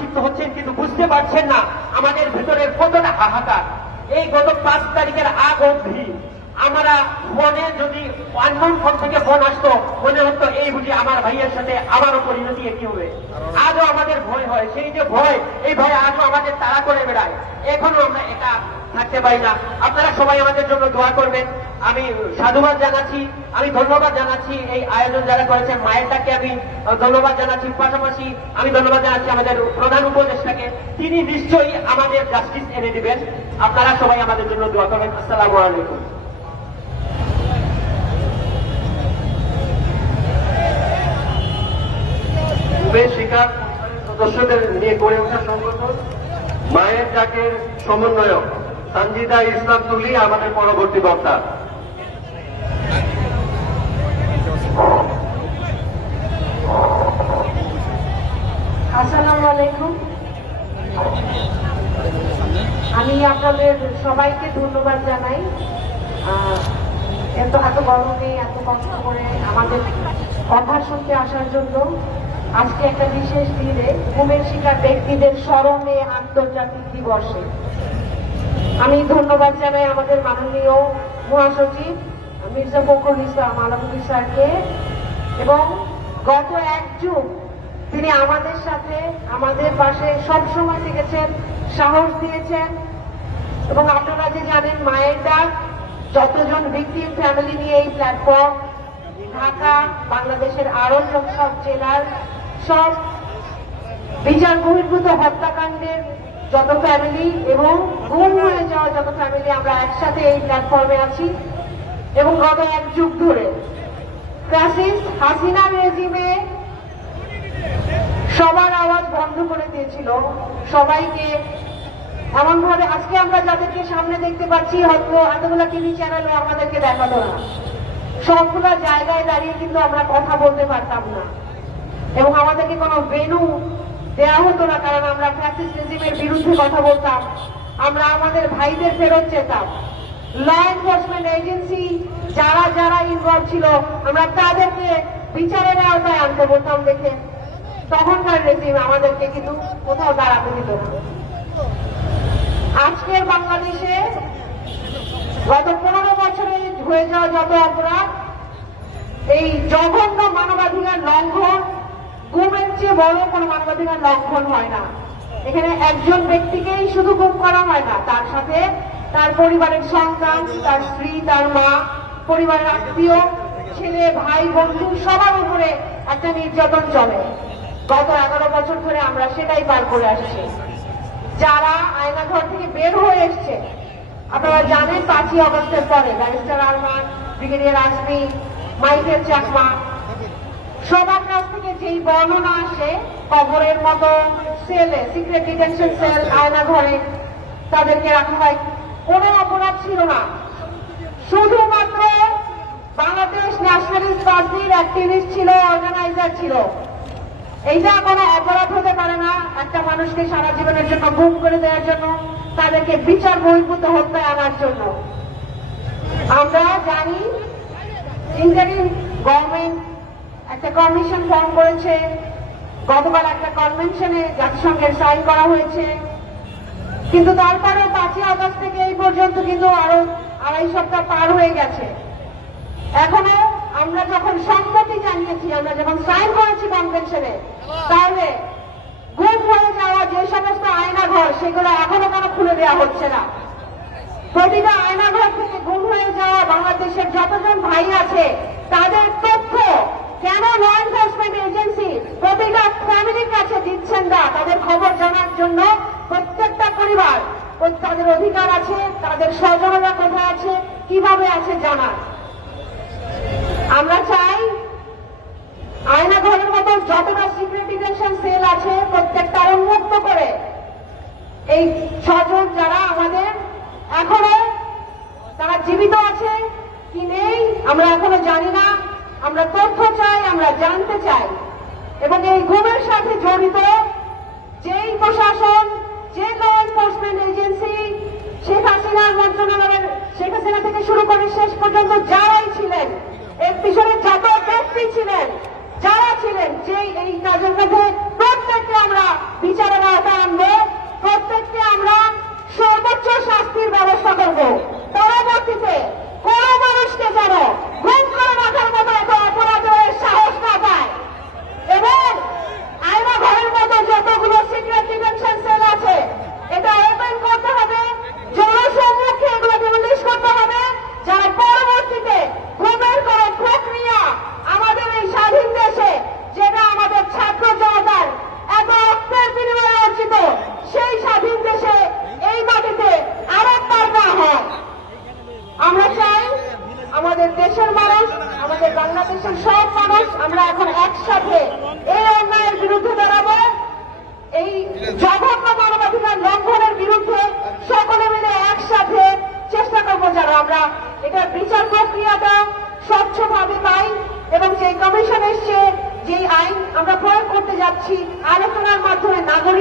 আত্মসিদ্ধ হচ্ছেন, কিন্তু বুঝতে পারছেন না আমাদের ভেতরের কতটা হাহাকার। এই গত 5 তারিখের আগ অবধি আমরা ফোনে যদি আননোন ফোন থেকে ফোন আসতো, মনে হতো এই বুঝি আমার ভাইয়ের সাথে আবারও পরিণতি একই হবে। আজও আমাদের ভয় হয়, সেই যে ভয়, এই ভয় আজও আমাদের তাড়া করে বেড়ায়। এখনো আমরা একা থাকতে পারি না। আপনারা সবাই আমাদের জন্য দোয়া করবেন। আমি সাধুবাদ জানাচ্ছি, আমি ধন্যবাদ জানাচ্ছি এই আয়োজন যারা করেছেন। মায়েরটাকে আমি ধন্যবাদ জানাচ্ছি, পাশাপাশি আমি ধন্যবাদ জানাচ্ছি আমাদের প্রধান উপদেষ্টাকে। তিনি নিশ্চয়ই আমাদের জাস্টিস এনে দিবেন। আপনারা সবাই আমাদের জন্য দোয়া করবেন। আসসালামু আলাইকুম। শিকার সদস্যদের নিয়ে গড়ে ওঠা সংগঠন মায়ের ডাকের সমন্বয়ক সঞ্জিদা ইসলাম তুলি আমাদের পরবর্তী বক্তা। আসসালামু আলাইকুম। আমি আপনাদের সবাইকে ধন্যবাদ জানাই এত গরমে এত কষ্ট করে আমাদের কথা শুনতে আসার জন্য। আজকে একটা বিশেষ দিনে গুমের শিকার ব্যক্তিদের স্মরণে আন্তর্জাতিক দিবসে আমি ধন্যবাদ জানাই আমাদের মাননীয় মহাসচিব মির্জা ফখরুল ইসলাম আলমগীর স্যারকে, এবং গত 1 যুগ তিনি আমাদের সাথে আমাদের পাশে সবসময় থেকেছেন, সাহস দিয়েছেন। এবং আপনারা যে জানেন মায়ের ডাক যতজন ভিকটিম ফ্যামিলি নিয়ে এই প্ল্যাটফর্ম ঢাকা, বাংলাদেশের আরো সব জেলার সব বিচার বহির্ভূত হত্যাকাণ্ডের যত ফ্যামিলি এবং গুম হয়ে যাওয়া যত ফ্যামিলি আমরা একসাথে এই প্ল্যাটফর্মে আছি। এবং গত 1 যুগ ধরে ফ্যাসিস্ট হাসিনা রেজিমে সবার আওয়াজ বন্ধ করে দিয়েছিল, সবাইকে এমন ভাবে আজকে আমরা যাদেরকে সামনে দেখতে পাচ্ছি হয়তো এতগুলো টিভি চ্যানেলে আমাদেরকে দেখাতো না, সবগুলো জায়গায় দাঁড়িয়ে কিন্তু আমরা কথা বলতে পারতাম না এবং আমাদেরকে কোনো ভেন্যু দেওয়া হতো না, কারণ আমরা ফ্যাসিস্ট রেজিমের বিরুদ্ধে কথা বলতাম, আমরা আমাদের ভাইদের ফেরত চেতাম। ল এনফোর্সমেন্ট এজেন্সি যারা যারা ইনভলভ ছিল আমরা তাদেরকে বিচারের আওতায় আনতে বলতাম দেখে তখনকার রেজিম আমাদেরকে কিন্তু কোথাও দাঁড়াতে দিত না। আজকের বাংলাদেশে গত 15 বছরে হয়ে যাওয়া যত অপরাধ, এই জঘন্য মানবাধিকার লঙ্ঘন, গুমের চেয়ে বড় কোনো মানবাধিকার লঙ্ঘন হয় না। এখানে একজন ব্যক্তিকেই শুধু গুম করা হয় না, তার সাথে তার পরিবারের সন্তান, তার স্ত্রী, তার মা, পরিবারের আত্মীয়, ছেলে, ভাই, বন্ধু সবার উপরে একটা নির্যাতন চলে। গত 11 বছর ধরে আমরা সেটাই পার করে আসছি। যারা আয়নাঘর থেকে বের হয়ে এসছে, আপনারা জানেন 5ই আগস্টের পরে barrister Arman, brigadier Azmi, Michael Chakma সবার কাছ থেকে যেই বর্ণনা আসে, কবরের মতো সেলে, সিক্রেট ডিটেনশন সেল, আয়নাঘরে তাদেরকে রাখা হয়, কোনো অপরাধ ছিল না, শুধুমাত্র বাংলাদেশ ন্যাশনালিস্ট পার্টির অ্যাক্টিভিস্ট ছিল, অর্গানাইজার ছিল। এইটা কোনো অপরাধ হতে পারে না একটা মানুষকে সারা জীবনের জন্য গুম করে দেওয়ার জন্য, তাদেরকে বিচার বহির্ভূত হত্যায় আনার জন্য। আমরা জানি ইন্টারিম গভর্নমেন্ট একটা কমিশন ফর্ম করেছে, গতকাল একটা কনভেনশনে জাতিসংঘের সাইন করা হয়েছে, কিন্তু তারপরে 5ই আগস্ট থেকে এই পর্যন্ত কিন্তু আরো 2.5 সপ্তাহ পার হয়ে গেছে। এখনো আমরা যখন সম্মতি জানিয়েছি, আমরা যখন সাইন করেছি কনভেনশনে, তাহলে গুম হয়ে যাওয়া যে সমস্ত আয়নাঘর সেগুলো এখনো কেন খুলে দেওয়া হচ্ছে না? প্রতিটা আয়নাঘর থেকে গুম হয়ে যাওয়া বাংলাদেশের যতজন ভাই আছে তাদের তথ্য কেন ল এনফোর্সমেন্ট এজেন্সি প্রতিটা ফ্যামিলির কাছে দিচ্ছেন না? তাদের খবর জানার জন্য প্রত্যেকটা পরিবার তাদের অধিকার আছে, তাদের স্বজনেরা কোথায় আছে, কিভাবে আছে জানার। আমরা চাই আয়নাঘরের মতো যতটা সিক্রেট ডিটেনশন সেল আছে প্রত্যেকটা উন্মুক্ত করে এই 6 জন যারা আমাদের এখনো তারা জীবিত আছে কি নেই আমরা এখনো জানি না, আমরা তথ্য চাই, আমরা জানতে চাই। এবং এই গুমের সাথে জড়িত যেই প্রশাসন, যে ল এনফোর্সমেন্ট এজেন্সি, শেখ হাসিনার মন্ত্রণালয়ের শেখ হাসিনা থেকে শুরু করে শেষ পর্যন্ত যারাই ছিলেন, এর পিছনে যত ব্যক্তি ছিলেন, যারা ছিলেন, যে এই কাজের মধ্যে প্রত্যেককে আমরা বিচারের দেশের মানুষ, আমাদের বাংলাদেশের সব মানুষ আমরা এখন একসাথে এই অন্যায়ের বিরুদ্ধে দাঁড়াবো। এই জঘন্য মানবাধিকার লঙ্ঘনের বিরুদ্ধে সকলে মিলে একসাথে চেষ্টা করবো যেন আমরা এটার বিচার প্রক্রিয়াটা স্বচ্ছভাবে পাই এবং যে কমিশন এসছে যে আইন আমরা প্রয়োগ করতে যাচ্ছি আলোচনার মাধ্যমে নাগরিক